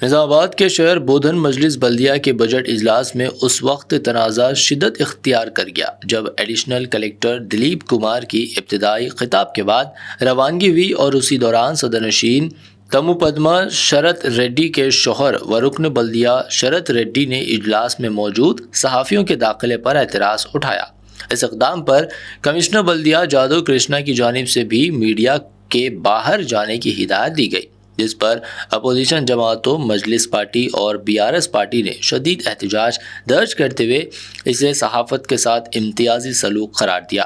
निज़ामाबाद के शहर बोधन मजलिस बल्दिया के बजट इजलास में उस वक्त तनाज़ा शिद्दत इख्तियार कर गया जब एडिशनल कलेक्टर दिलीप कुमार की इब्तदाई खिताब के बाद रवानगी हुई और उसी दौरान सदरनशीन तमुपदमा शरत रेड्डी के शोहर व रुकन बल्दिया शरत रेड्डी ने इजलास में मौजूद सहाफ़ियों के दाखिले पर एतराज़ उठाया। इस इक़दाम पर कमिश्नर बल्दिया जादव कृष्णा की जानिब से भी मीडिया के बाहर जाने की हिदायत दी गई, जिस पर अपोजिशन जमातों मजलिस पार्टी और BRS पार्टी ने शदीद एहतजाज दर्ज करते हुए इसे सहाफ़त के साथ इम्तियाजी सलूक करार दिया।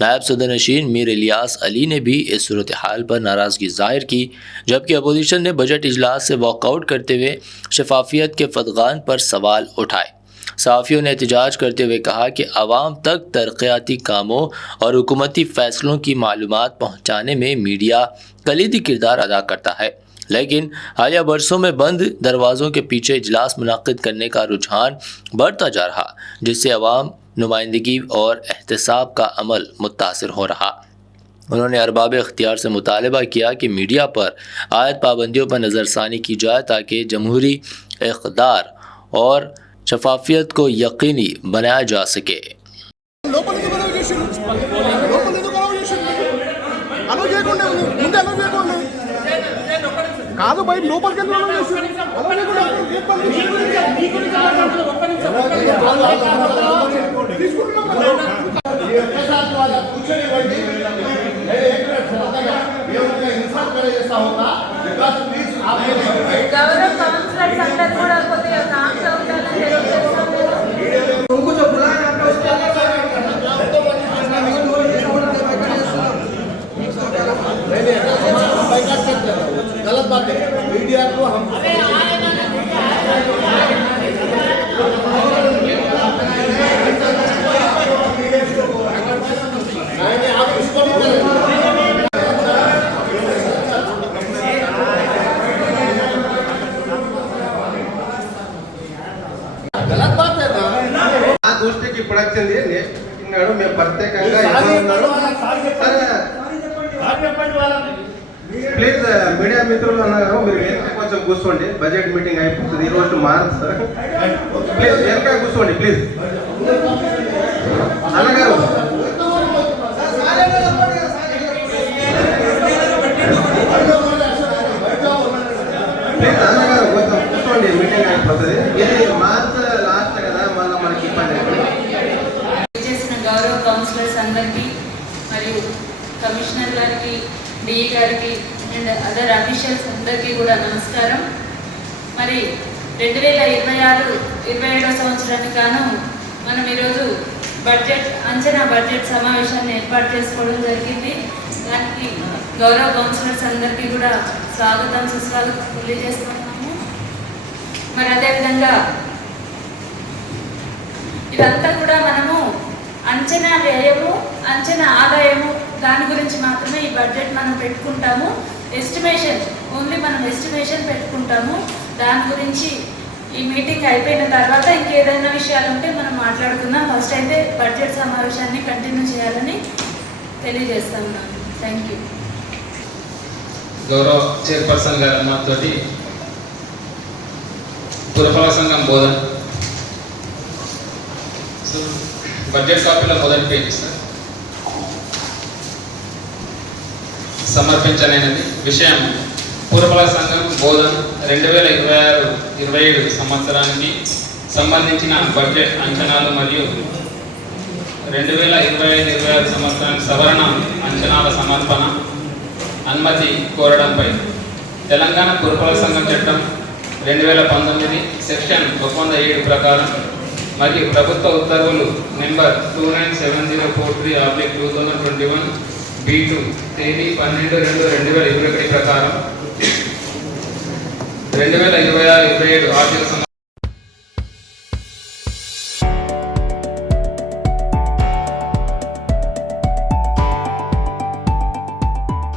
नायब सदर नशीन मीर इलियास अली ने भी इस सूरत हाल पर नाराज़गी ज़ाहिर की, जबकि अपोजिशन ने बजट इजलास से वॉकआउट करते हुए शफाफियत के फतगान पर सवाल उठाए। सहाफ़ियों ने एहतजाज करते हुए कहा कि आवाम तक तरक्याती कामों और हुकूमती फ़ैसलों की मालूमात पहुँचाने में मीडिया कलीदी किरदार अदा करता है, लेकिन हालिया बरसों में बंद दरवाज़ों के पीछे इजलास मुनाकिद करने का रुझान बढ़ता जा रहा, जिससे अवाम नुमाइंदगी और एहतसाब का अमल मुतासिर हो रहा। उन्होंने अरबाब इख्तियार से मुतालबा किया कि मीडिया पर आयद पाबंदियों पर नज़रसानी की जाए ताकि जमहूरी इक़्तिदार और शफाफियत को यकीनी बनाया जा सके। కాదు బయట లోపలికి गलत बात है। मीडिया को हम आप इसको गलत बात है ना। ఆ దృష్టికి ప్రొడక్షన్ నెక్స్ట్ ఇన్నాడు మేము ప్రత్యేకంగా ప్లీజ్ మీడియా మిత్రులు అన్నారు మీరు వెనక కొంచెం కూర్చోండి, బడ్జెట్ మీటింగ్ అయిపోతుంది ఈ రోజు మార్చ్ సార్, ప్లీజ్ వెనక కూర్చోండి ప్లీజ్ అన్నగారు. ప్లీజ్ అన్నగారు కొంచెం కూర్చోండి, మీటింగ్ అయిపోతుంది. ఇది మార్చ్ లాస్ట్ కదా, మళ్ళీ మనకి ఇబ్బంది చేసిన గౌరవ కౌన్సిలర్స్ అందరికీ మరియు కమిషనర్ గారికి, DE గారికి అండ్ అదర్ అఫీషియల్స్ అందరికీ కూడా నమస్కారం. మరి 2026-27 సంవత్సరానికి గాను మనం ఈరోజు బడ్జెట్ సమావేశాన్ని ఏర్పాటు చేసుకోవడం జరిగింది. దానికి గౌరవ కౌన్సిలర్స్ అందరికీ కూడా స్వాగతం సుస్వాగతం తెలియజేస్తున్నాము. మరి అదేవిధంగా ఇదంతా కూడా మనము అంచనా వ్యయము, అంచనా ఆదాయము దాని గురించి మాత్రమే ఈ బడ్జెట్ మనం పెట్టుకుంటాము. ఎస్టిమేషన్ ఓన్లీ మనం ఎస్టిమేషన్ పెట్టుకుంటాము. దాని గురించి ఈ మీటింగ్ అయిపోయిన తర్వాత ఇంకేదైనా విషయాలు ఉంటే మనం మాట్లాడుకుందాం. ఫస్ట్ అయితే బడ్జెట్ సమావేశాన్ని కంటిన్యూ చేయాలని తెలియజేస్తున్నాను. Thank you. గౌరవ చైర్పర్సన్ గారి మాతోటి పురపాలక సంఘం బోధన బడ్జెట్ కాపీలో మొదటి పేజీ సార్ సమర్పించలేనిది విషయం. పురపాలక సంఘం బోధన 2026-27 సంవత్సరానికి సంబంధించిన బడ్జెట్ అంచనాలు మరియు 2025-26 సంవత్సరానికి సవరణ అంచనాల సమర్పణ అనుమతి కోరడంపై తెలంగాణ పురపాలక సంఘం చట్టం 2019 సెక్షన్ 107 ప్రకారం మరియు ప్రభుత్వ ఉత్తర్వులు నెంబర్ 297043/2021 B2 తేదీ 12/2/2021 ప్రకారం 2026-27 ఆర్థిక